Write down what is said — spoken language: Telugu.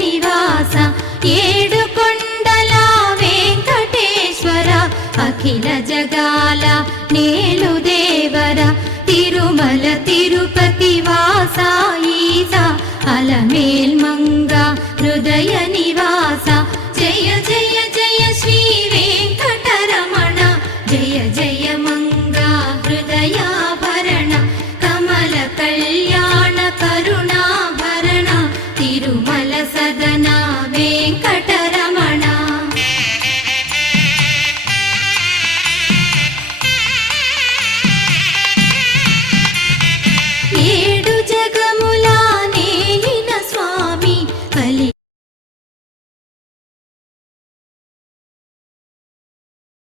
నివాస ఏడుకొండల వెంకటేశ్వర అఖిల జగాల నేలు దేవర తిరుమల తిరుపతి వాస ఈస అలమేల్ మంగ హృదయ నివాస జయ జయ జయ శ్రీ వెంకటరమణ జయ జయ మంగ హృదయాభరణ కమల కళ్యాణ కరుణాభరణ తిరుమల సదన